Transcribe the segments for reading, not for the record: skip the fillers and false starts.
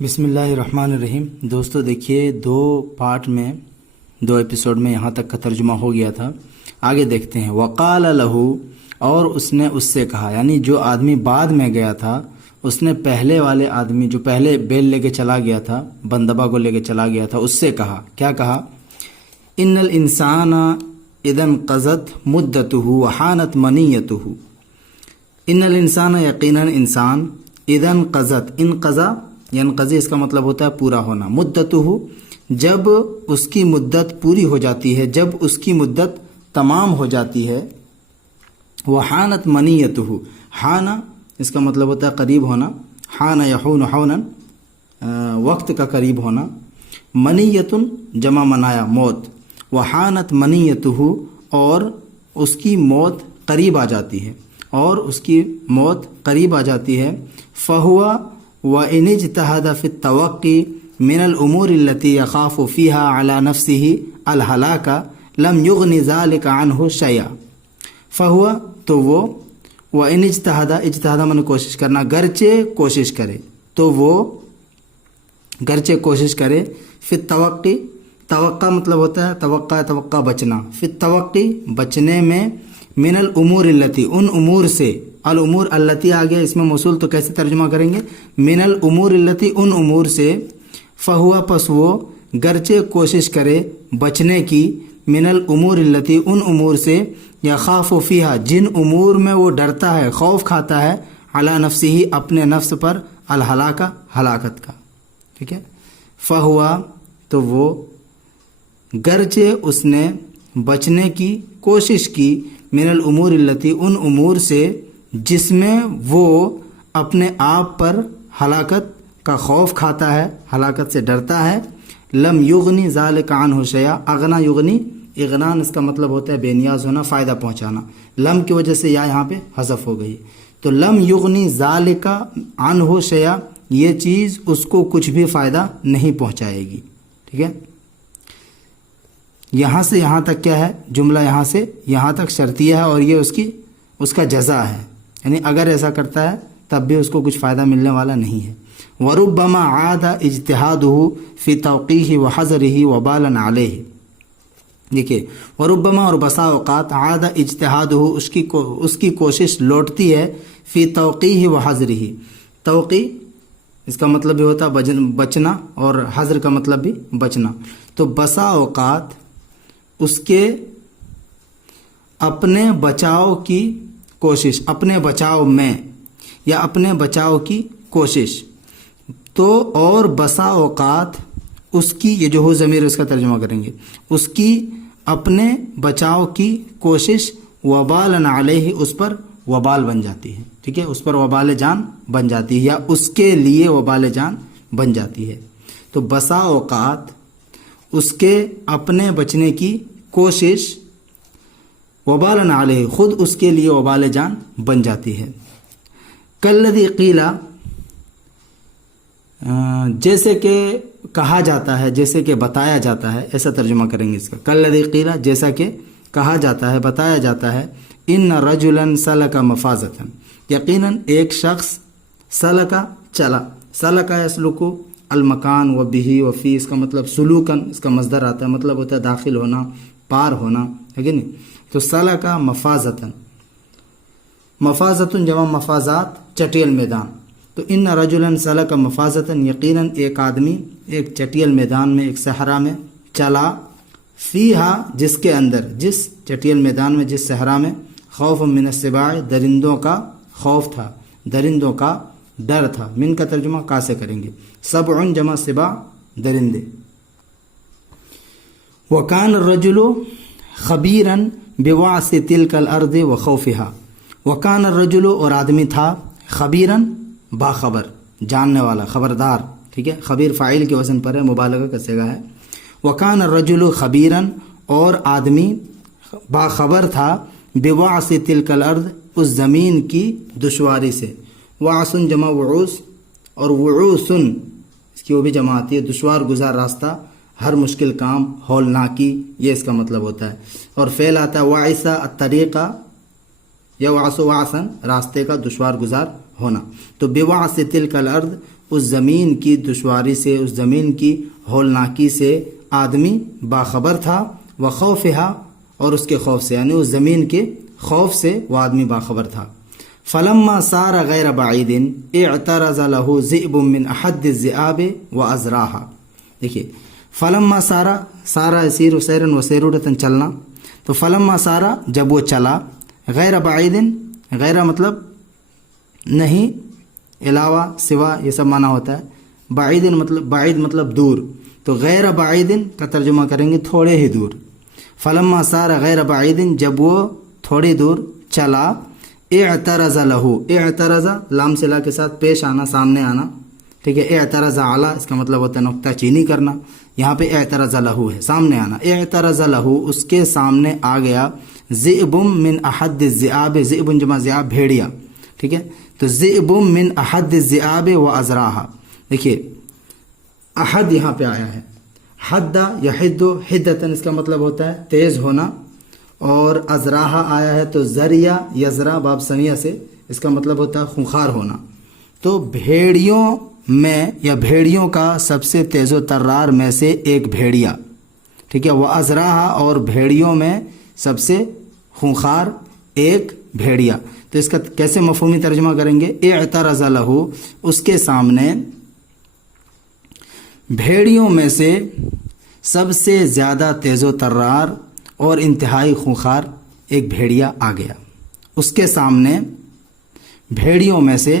بسم اللہ الرحمن الرحیم۔ دوستو دیکھیے، دو پارٹ میں، دو ایپیسوڈ میں یہاں تک کا ترجمہ ہو گیا تھا۔ آگے دیکھتے ہیں۔ وقال لہو، اور اس نے اس سے کہا، یعنی جو آدمی بعد میں گیا تھا اس نے پہلے والے آدمی جو پہلے بیل لے کے چلا گیا تھا، بندبا کو لے کے چلا گیا تھا، اس سے کہا، کیا کہا؟ ان الانسان اذا انقضت مدتہ وحانت منیتہ۔ ان الانسان، یقیناً انسان، اذا انقضت، انقضا ینقضی اس کا مطلب ہوتا ہے پورا ہونا، مدتہ جب اس کی مدت پوری ہو جاتی ہے، جب اس کی مدت تمام ہو جاتی ہے، وحانت منیتہ، حانا اس کا مطلب ہوتا ہے قریب ہونا، حان یحون حونا وقت کا قریب ہونا، منیتن جمع منایا موت، وحانت منیتہ اور اس کی موت قریب آ جاتی ہے، اور اس کی موت قریب آ جاتی ہے، فہوا وَإِنِ اجْتَهَدَ فِي التَّوَقِّي مِنَ الْأُمُورِ الَّتِي يَخَافُ فِيهَا عَلَى نَفْسِهِ الْهَلَاكَ لَمْ يُغْنِ ذَلِكَ عَنْهُ شَيْئًا۔ فہوا تو وہ، وَإِنِ اجْتَهَدَ، اجتہاد من کوشش کرنا، گرچہ کوشش کرے، تو وہ گرچہ کوشش کرے، فی التوقی، توقع مطلب ہوتا ہے توقع بچنا، فی التوقی بچنے میں، من الامور التی ان امور سے، الامور التی آ گیا اس میں موصول، تو کیسے ترجمہ کریں گے؟ من الامور التی ان امور سے، فہوا پس وہ گرچہ کوشش کرے بچنے کی، من الامور التی ان امور سے، یخاف فیہا جن امور میں وہ ڈرتا ہے، خوف کھاتا ہے، علی نفسہ اپنے نفس پر، الہلاکہ ہلاکت کا، ٹھیک ہے۔ فہوا تو وہ گرچہ اس نے بچنے کی کوشش کی، من الامور التی ان امور سے جس میں وہ اپنے آپ پر ہلاکت کا خوف کھاتا ہے، ہلاکت سے ڈرتا ہے، لم یغنی ذالک عنہ شیئا، اغنا یغنی، اغنان اس کا مطلب ہوتا ہے بے نیاز ہونا، فائدہ پہنچانا، لم کی وجہ سے یا یہاں پہ حذف ہو گئی، تو لم یغنی ذالک عنہ شیئا، یہ چیز اس کو کچھ بھی فائدہ نہیں پہنچائے گی، ٹھیک ہے۔ یہاں سے یہاں تک کیا ہے؟ جملہ یہاں سے یہاں تک شرطیہ ہے، اور یہ اس کا جزا ہے، یعنی اگر ایسا کرتا ہے تب بھی اس کو کچھ فائدہ ملنے والا نہیں ہے۔ وَرُبَّمَا عَادَ اجْتِهَادُهُ فِي تَوْقِيهِ وَحَذْرِهِ وَبَالًا عَلَيْهِ۔ دیکھیے، وَرُبَّمَا اور بسا اوقات، عَادَ اجْتِهَادُهُ اس کی کوشش لوٹتی ہے، فی توقیہ وحذرہ، توقی اس کا مطلب بھی ہوتا ہے بچنا، اور حذر کا مطلب بھی بچنا، تو بسا اوقات اس کے اپنے بچاؤ کی کوشش، اپنے بچاؤ میں یا اپنے بچاؤ کی کوشش، تو اور بسا اوقات اس کی، یہ جو ہو ضمیر اس کا ترجمہ کریں گے، اس کی اپنے بچاؤ کی کوشش، وبالاً علیہ اس پر وبال بن جاتی ہے، ٹھیک ہے، اس پر وبال جان بن جاتی ہے، یا اس کے لیے وبال جان بن جاتی ہے۔ تو بسا اوقات اس کے اپنے بچنے کی کوشش، وبالاً علیہ خود اس کے لیے وبال جان بن جاتی ہے۔ کالذی قیل، جیسے کہ کہا جاتا ہے، جیسے کہ بتایا جاتا ہے، ایسا ترجمہ کریں گے اس کا، کالذی قیل جیسا کہ کہا جاتا ہے، بتایا جاتا ہے، ان رجلا سلک مفازۃ، یقیناً ایک شخص سلک چلا، سلک یسلک المکان و بہ و فی، اس کا مطلب سلوکن اس کا مصدر آتا ہے، مطلب ہوتا ہے داخل ہونا، پار ہونا، ہے کہ نہیں؟ تو سلک مفازۃ، مفازۃ جمع مفازات، چٹیل میدان، تو ان رجلا سلک مفازۃ، یقیناً ایک آدمی ایک چٹیل میدان میں، ایک صحرا میں چلا، فیہا جس کے اندر، جس چٹیل میدان میں، جس صحرا میں، خوف من السباع درندوں کا خوف تھا، درندوں کا ڈر تھا، من کا ترجمہ کا سے کریں گے، سبع جمع سباع درندے، وکان الرجل خبیرا بوعث تلک الارض وخوفها، وکان الرجل اور آدمی تھا، خبیرا باخبر، جاننے والا، خبردار، ٹھیک ہے، خبیر فاعل کے وزن پر ہے، مبالغہ کا صیغہ ہے، وکان الرجل خبیرا اور آدمی باخبر تھا، بوعث تلک الارض اس زمین کی دشواری سے، وعثن جمع وعوس، اور وعوسن اس کی وہ بھی جمع آتی ہے، دشوار گزار راستہ، ہر مشکل کام، ہولناکی، یہ اس کا مطلب ہوتا ہے، اور فعل آتا ہے وعث الطریقہ، یا وعث وعثن راستے کا دشوار گزار ہونا، تو بوعث تلک الارض اس زمین کی دشواری سے، اس زمین کی ہولناکی سے آدمی باخبر تھا، وخوفہا اور اس کے خوف سے، یعنی اس زمین کے خوف سے وہ آدمی باخبر تھا۔ فلما سار غیر بعید اعترض له ذئب من احد الذئاب وازراها۔ دیکھیے فلما سارا، سارا یسیر سیرا وسیرورتن چلنا، تو فلما سارا جب وہ چلا، غیر بعید، غیر مطلب نہیں، علاوہ، سوا، یہ سب معنی ہوتا ہے۔ بعید مطلب، بعید مطلب دور، تو غیر بعید کا ترجمہ کریں گے تھوڑے ہی دور۔ فلما سارا غیر بعید جب وہ تھوڑی دور چلا، اعترض لہو، اعترض لام سے لا کے ساتھ پیش آنا، سامنے آنا، ٹھیک ہے۔ اعترض علی اس کا مطلب ہوتا ہے نقطہ چینی کرنا، یہاں پہ اعترض لہو ہے، سامنے آنا۔ اعترض لہو اس کے سامنے آ گیا، ذئب من احد الذئاب، ذئب جمع ذئاب بھیڑیا، ٹھیک ہے۔ تو ذئب من احد الذئاب وازراها، دیکھیے احد یہاں پہ آیا ہے، حد یحد حدتن اس کا مطلب ہوتا ہے تیز ہونا، اور ازراہا آیا ہے تو زریا یزرا باب سنیہ سے اس کا مطلب ہوتا ہے خونخوار ہونا۔ تو بھیڑیوں میں یا بھیڑیوں کا سب سے تیز و ترار میں سے ایک بھیڑیا، ٹھیک ہے، وہ ازراہا اور بھیڑیوں میں سب سے خونخوار ایک بھیڑیا۔ تو اس کا کیسے مفہومی ترجمہ کریں گے؟ اعترض لہو اس کے سامنے بھیڑیوں میں سے سب سے زیادہ تیز و ترار اور انتہائی خونخوار ایک بھیڑیا آ گیا، اس کے سامنے بھیڑیوں میں سے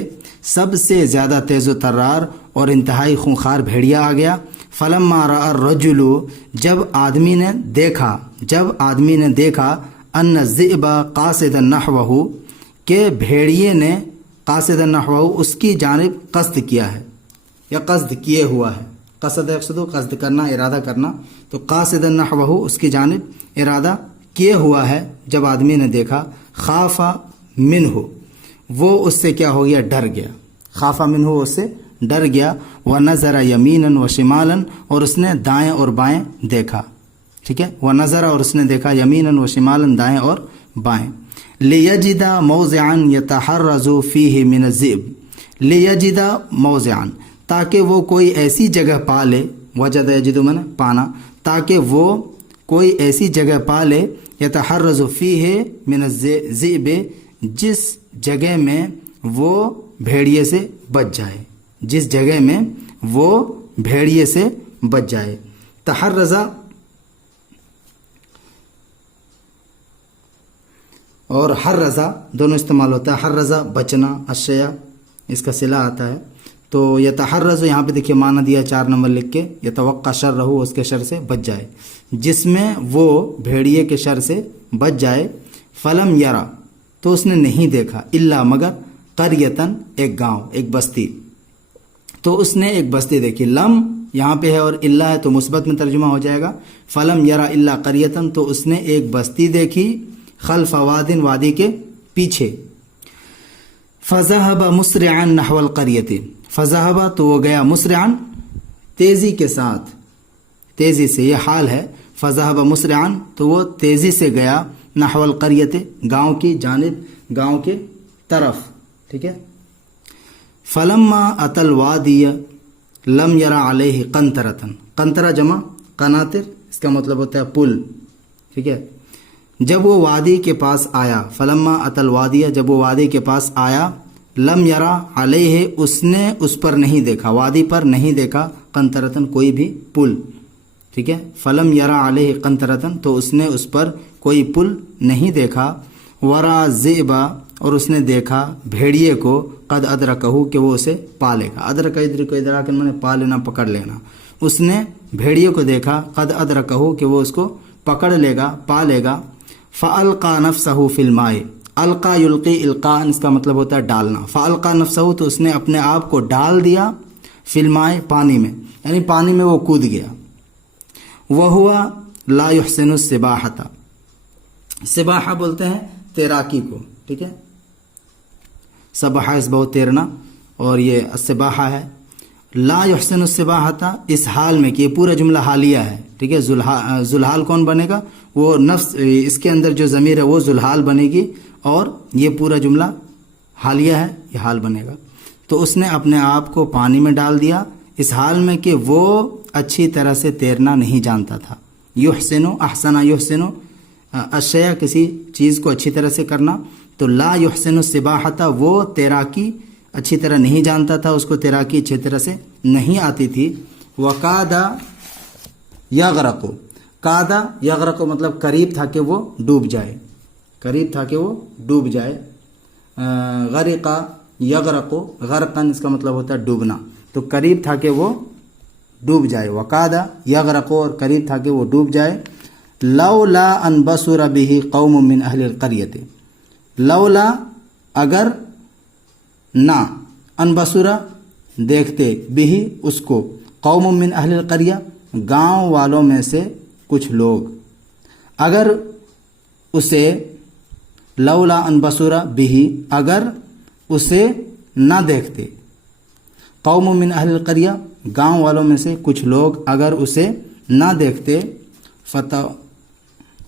سب سے زیادہ تیز و ترار اور انتہائی خونخوار بھیڑیا آ گیا۔ فلما رأى الرجل جب آدمی نے دیکھا ان الذئب قاصدا نحوہ کہ بھیڑیے نے قاصدا نحوہ اس کی جانب قصد کیا ہے یا قصد کیے ہوا ہے، قصد یقصد قصد کرنا، ارادہ کرنا، تو قاصدا نحوہ اس کی جانب ارادہ کیے ہوا ہے۔ جب آدمی نے دیکھا، خاف منہ وہ اس سے کیا ہو گیا؟ ڈر گیا، خاف منہ اس سے ڈر گیا، ونظر یمینا وشمالا اور اس نے دائیں اور بائیں دیکھا، ٹھیک ہے، ونظر اور اس نے دیکھا یمینا وشمالا دائیں اور بائیں۔ لیجد موضعا یتحرز فیہ من الذئب، لیجد موضعا تاکہ وہ کوئی ایسی جگہ پا لے، وجد یجد من پانا، تاکہ وہ کوئی ایسی جگہ پا لے، یتحرز فیہ من الذئب جس جگہ میں وہ بھیڑیے سے بچ جائے، جس جگہ میں وہ بھیڑیے سے بچ جائے۔ تحرزہ اور حرزہ دونوں استعمال ہوتا ہے، حرزہ بچنا، اشیاء اس کا صلہ آتا ہے۔ تو یتحرز یہاں پہ دیکھیے معنی دیا 4 نمبر لکھ کے، یتوقع شر رہو اس کے شر سے بچ جائے، جس میں وہ بھیڑیے کے شر سے بچ جائے۔ فلم یرا تو اس نے نہیں دیکھا، الا مگر قریتن ایک گاؤں، ایک بستی، تو اس نے ایک بستی دیکھی۔ لم یہاں پہ ہے اور الا ہے تو مثبت میں ترجمہ ہو جائے گا، فلم یرا الا قریتن تو اس نے ایک بستی دیکھی، خلف وادن وادی کے پیچھے۔ فذهب مسرعا نحو القرية، فذهب تو وہ گیا، مسرعا تیزی کے ساتھ، تیزی سے، یہ حال ہے، فذهب مسرعا تو وہ تیزی سے گیا، نحو القرية گاؤں کی جانب، گاؤں کے طرف، ٹھیک ہے۔ فلما اتى الوادی لم ير عليه قنطرة، قنطرہ جمع قناطر اس کا مطلب ہوتا ہے پل، ٹھیک ہے۔ جب وہ وادی کے پاس آیا، فلما اتى الوادی جب وہ وادی کے پاس آیا، لم یرا علیہ اس نے اس پر نہیں دیکھا، وادی پر نہیں دیکھا، قنطرتن کوئی بھی پل، ٹھیک ہے۔ فلم یرا علیہ قنطرتن تو اس نے اس پر کوئی پل نہیں دیکھا۔ ورا ذئبا اور اس نے دیکھا بھیڑیے کو، قد ادرکہ کہ وہ اسے پا لے گا، ادرک ادرک ادراکن میں نے پا لینا، پکڑ لینا، اس نے بھیڑیے کو دیکھا، قد ادرکہ کہ وہ اس کو پکڑ لے گا، پا لے گا۔ فالقى نفسه في الماء، القا یلقی القاء اس کا مطلب ہوتا ہے ڈالنا، فالقى نفسه تو اس نے اپنے آپ کو ڈال دیا، فی الماء پانی میں، یعنی پانی میں وہ کود گیا۔ وهو لا يحسن السباحة، سباحہ بولتے ہیں تیراکی کو، ٹھیک ہے، سبحہ اس بہت تیرنا، اور یہ السباحہ ہے۔ لا يحسن السباحة اس حال میں کہ یہ پورا جملہ حالیہ ہے، ٹھیک ہے۔ ذوالحال کون بنے گا؟ وہ نفس، اس کے اندر جو ضمیر ہے وہ ذوالحال بنے گی، اور یہ پورا جملہ حالیہ ہے، یہ حال بنے گا۔ تو اس نے اپنے آپ کو پانی میں ڈال دیا اس حال میں کہ وہ اچھی طرح سے تیرنا نہیں جانتا تھا۔ یحسن احسن یحسن اشیاء کسی چیز کو اچھی طرح سے کرنا، تو لا یحسن السباحۃ وہ تیراکی اچھی طرح نہیں جانتا تھا، اس کو تیراکی اچھی طرح سے نہیں آتی تھی۔ وقاد یغرق، کاد یغرق مطلب قریب تھا کہ وہ ڈوب جائے، قریب تھا کہ وہ ڈوب جائے۔ غرق یغرق غرقن اس کا مطلب ہوتا ہے ڈوبنا، تو قریب تھا کہ وہ ڈوب جائے۔ وقاد یغرق اور قریب تھا کہ وہ ڈوب جائے۔ لولا ان بصر به قوم من اہل القریۃ، لولا اگر نہ، ان بصر دیکھتے، بھی اس کو، قوم من اہل القریہ گاؤں والوں میں سے کچھ لوگ، اگر اسے، لولا ان بصر بھی اگر اسے نہ دیکھتے، قوم من اہل القریہ گاؤں والوں میں سے کچھ لوگ اگر اسے نہ دیکھتے،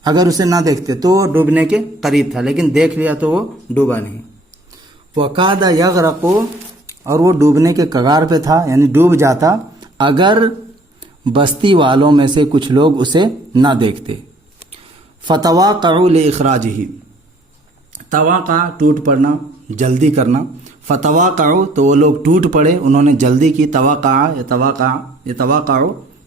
اگر اسے نہ دیکھتے تو وہ ڈوبنے کے قریب تھا، لیکن دیکھ لیا تو وہ ڈوبا نہیں۔ وقاد یغرق اور وہ ڈوبنے کے کگار پہ تھا، یعنی ڈوب جاتا اگر بستی والوں میں سے کچھ لوگ اسے نہ دیکھتے۔ فتواقعوا لاخراجہ، تواقع ٹوٹ پڑنا، جلدی کرنا، فتواقعوا تو وہ لوگ ٹوٹ پڑے، انہوں نے جلدی کی، یتواقع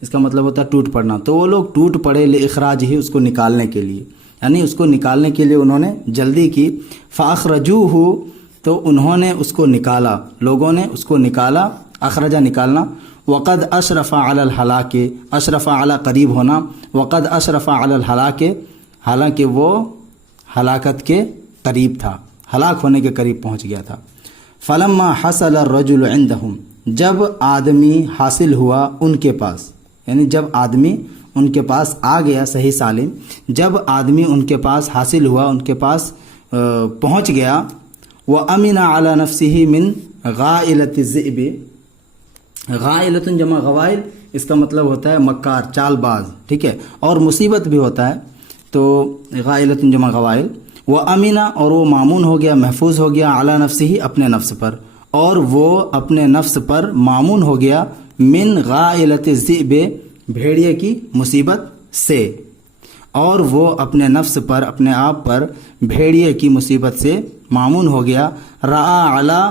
اس کا مطلب ہوتا ہے ٹوٹ پڑنا، تو وہ لوگ ٹوٹ پڑے لاخراجہ اس کو نکالنے کے لیے، یعنی اس کو نکالنے کے لیے انہوں نے جلدی کی۔ فاخرجوہ تو انہوں نے اس کو نکالا، لوگوں نے اس کو نکالا، اخرجہ نکالنا۔ وقد اشرف علی الہلاک، اشرف علی قریب ہونا، وقد اشرف علی الہلاک حالانکہ وہ ہلاکت کے قریب تھا، ہلاک ہونے کے قریب پہنچ گیا تھا۔ فلما حصل الرجل عندهم جب آدمی حاصل ہوا ان کے پاس، یعنی جب آدمی ان کے پاس آ گیا صحیح سالم، جب آدمی ان کے پاس حاصل ہوا، ان کے پاس پہنچ گیا۔ وَأَمِنَ عَلَى نَفْسِهِ مِنْ غَائِلَةِ الذِّئْبِ، غائلۃ جمع غوائل اس کا مطلب ہوتا ہے مکار، چال باز، ٹھیک ہے، اور مصیبت بھی ہوتا ہے، تو غائلۃ جمع غوائل۔ وَأَمِنَ اور وہ مامون ہو گیا، محفوظ ہو گیا، عَلَى نَفْسِهِ اپنے نفس پر، اور وہ اپنے نفس پر مامون ہو گیا، من غائلۃ الذئب بھیڑیے کی مصیبت سے، اور وہ اپنے نفس پر، اپنے آپ پر بھیڑیے کی مصیبت سے مامون ہو گیا۔ رعا علی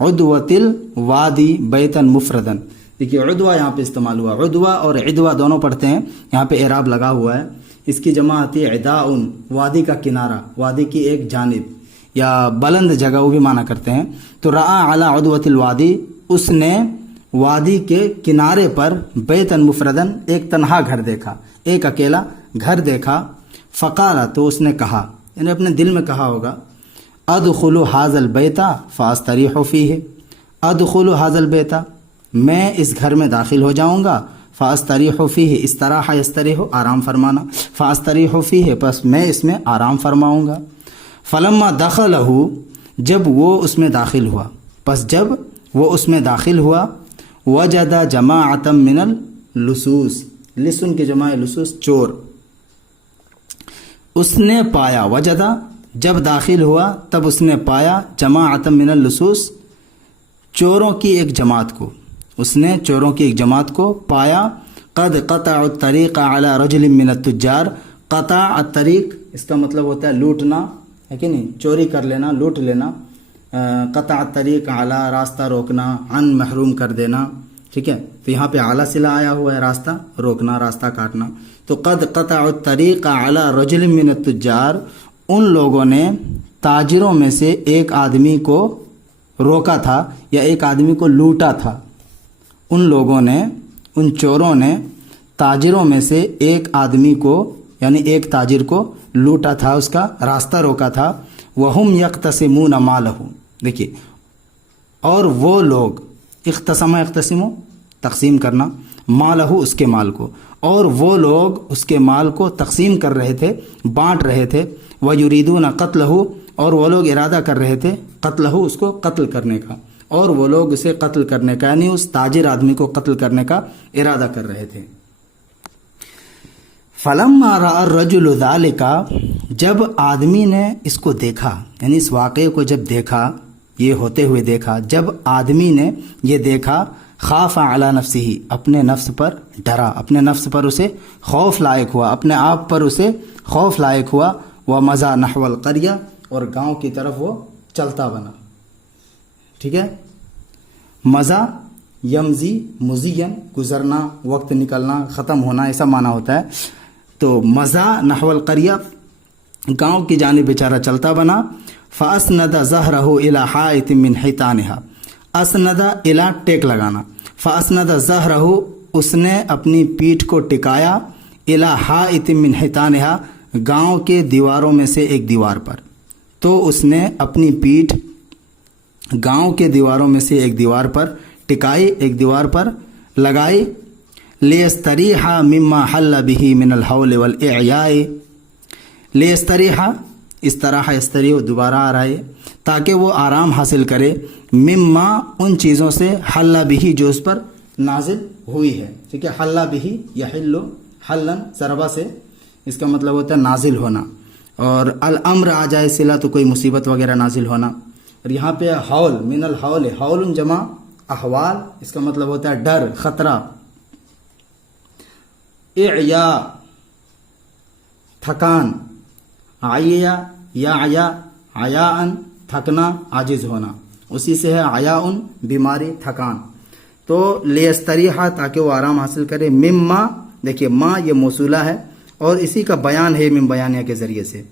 عدوۃ الوادی بیتن مفردن، دیکھیے عدوہ یہاں پہ استعمال ہوا، عدوہ اور عدوہ دونوں پڑھتے ہیں، یہاں پہ اعراب لگا ہوا ہے، اس کی جمع آتی ہے عداء، وادی کا کنارہ، وادی کی ایک جانب یا بلند جگہ، وہ بھی معنی کرتے ہیں۔ تو رعا علی عدوۃ الوادی اس نے وادی کے کنارے پر، بیتن مفردن ایک تنہا گھر دیکھا، ایک اکیلا گھر دیکھا۔ فقال تو اس نے کہا، یعنی اپنے دل میں کہا ہوگا، ادخل ھذا البیت فاستریح فیہ، ادخل ھذا البیت میں اس گھر میں داخل ہو جاؤں گا، فاستریح فیہ استراح یستریح آرام فرمانا، فاستریح فیہ پس میں اس میں آرام فرماؤں گا۔ فلما دخلہ جب وہ اس میں داخل ہوا، پس جب وہ اس میں داخل ہوا، وجد جماعۃ من اللصوص، لسن کی جمع لصوص چور، اس نے پایا، وجدہ جب داخل ہوا تب اس نے پایا، جماعۃ من اللصوص چوروں کی ایک جماعت کو، اس نے چوروں کی ایک جماعت کو پایا۔ قد قطع الطریق علی رجل من التجار، قطع الطریق اس کا مطلب ہوتا ہے لوٹنا، ہے کہ نہیں، چوری کر لینا، لوٹ لینا۔ قطع الطریق علی راستہ روکنا، عن محروم کر دینا، ٹھیک ہے، تو یہاں پہ اعلیٰ صلہ آیا ہوا ہے، راستہ روکنا، راستہ کاٹنا۔ تو قد قطع الطریق علی رجل من التجار، ان لوگوں نے تاجروں میں سے ایک آدمی کو روکا تھا یا ایک آدمی کو لوٹا تھا، ان لوگوں نے، ان چوروں نے تاجروں میں سے ایک آدمی کو یعنی ایک تاجر کو لوٹا تھا، اس کا راستہ روکا تھا۔ وَهُمْ يَقْتَسِمُونَ مَالَهُ، دیکھیے، اور وہ لوگ، اختصم تقسیم کرنا، مالہ اس کے مال کو، اور وہ لوگ اس کے مال کو تقسیم کر رہے تھے، بانٹ رہے تھے۔ وَيُرِيدُونَ قَتْلَهُ اور وہ لوگ ارادہ کر رہے تھے، قتلہ اس کو قتل کرنے کا، اور وہ لوگ اسے قتل کرنے کا، یعنی اس تاجر آدمی کو قتل کرنے کا ارادہ کر رہے تھے۔ فَلَمَّا رَأَى الرَّجُلُ ذَلِكَ جب آدمی نے اس کو دیکھا، یعنی اس واقعے کو جب دیکھا، یہ ہوتے ہوئے دیکھا، جب آدمی نے یہ دیکھا، خاف علی نفسہ، اپنے نفس پر ڈرا، اپنے نفس پر اسے خوف لائق ہوا، اپنے آپ پر اسے خوف لائق ہوا، ومضى نحو القریہ، اور گاؤں کی طرف وہ چلتا بنا. ٹھیک ہے، مزہ یمزی مزین، گزرنا، وقت نکلنا، ختم ہونا، ایسا معنی ہوتا ہے. تو مزہ نحو القریہ، گاؤں کی جانب بیچارہ چلتا بنا. فاسند ظہرہ الی حائط من حیطانها، اسند الی ٹیک لگانا، فاسند ظہرہ، اس نے اپنی پیٹھ کو ٹکایا، الی حائط من حیطانها، گاؤں کے دیواروں میں سے ایک دیوار پر. تو اس نے اپنی پیٹھ گاؤں کے دیواروں میں سے ایک دیوار پر ٹکائی، ایک دیوار پر لگائی. لیستریح مما حل به من الحول والاعیاء، لیستریح، استراح یستریح دوبارہ آ رہا ہے، تاکہ وہ آرام حاصل کرے، مما، ان چیزوں سے، حل به، جو اس پر نازل ہوئی ہے. ٹھیک ہے، حل به یحل حلن ضربہ سے، اس کا مطلب ہوتا ہے نازل ہونا. اور الامر آ جائے صلہ تو کوئی مصیبت وغیرہ نازل ہونا. اور یہاں پہ حول، من الحول، حول جمع احوال، اس کا مطلب ہوتا ہے ڈر، خطرہ. اعیا، تھکان، عیا یا عیا، عیاءن، تھکنا، عاجز ہونا، اسی سے ہے عیاءن، بیماری، تھکان. تو لیستریحا، تاکہ وہ آرام حاصل کرے. مما، دیکھیے ما یہ موصولہ ہے اور اسی کا بیان ہے من بیانیہ کے ذریعے سے.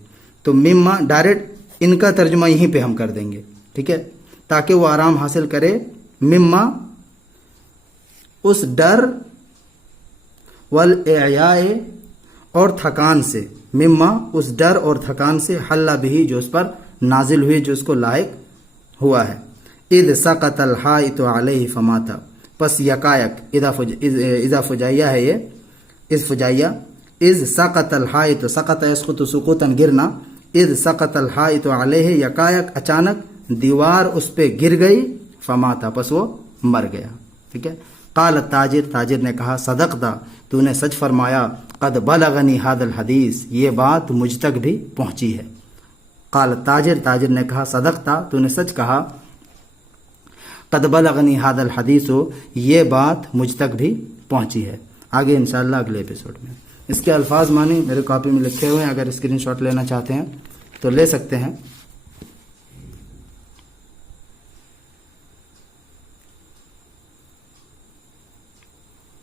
تو مما ڈائریکٹ ان کا ترجمہ یہیں پہ ہم کر دیں گے. ٹھیک ہے، تاکہ وہ آرام حاصل کرے، مما، اس ڈر، والاعیاء، اور تھکان سے، مما، اس ڈر اور تھکان سے، حل به، جو اس پر نازل ہوئی، جو اس کو لائق ہوا ہے. اذ سقط الحائط علیہ فمات، پس یکایک، اذا فجائیہ ہے یہ، اذ فجائیہ، اذ سقط الحائط، سقط یسقط سقوطا، گرنا، اذ سقط الحائط علیہ، یکایک، اچانک دیوار اس پہ گر گئی، فماتا، پس وہ مر گیا. ٹھیک ہے. قال التاجر، تاجر نے کہا، صدقتا، تو نے سچ فرمایا، قد بلغنی هذا الحدیث، یہ بات مجھ تک بھی پہنچی ہے. قال التاجر، تاجر نے کہا، صدقتا، تو نے سچ کہا، قد بلغنی هذا الحدیث، یہ بات مجھ تک بھی پہنچی ہے. آگے انشاءاللہ اگلے ایپیسوڈ میں. اس کے الفاظ معنی میرے کاپی میں لکھے ہوئے ہیں، اگر اسکرین شاٹ لینا چاہتے ہیں تو لے سکتے ہیں.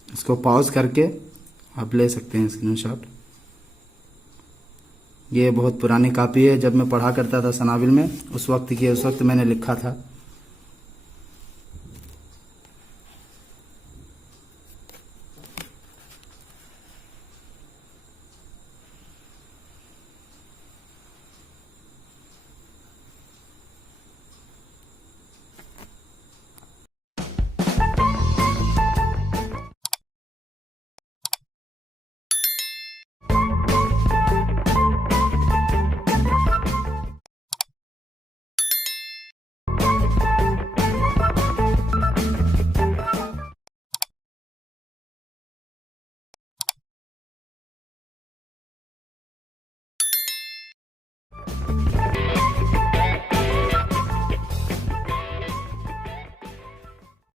اس کو پاؤز کر کے آپ لے سکتے ہیں اسکرین شاٹ. یہ بہت پرانی کاپی ہے، جب میں پڑھا کرتا تھا سنابل میں، اس وقت میں نے لکھا تھا.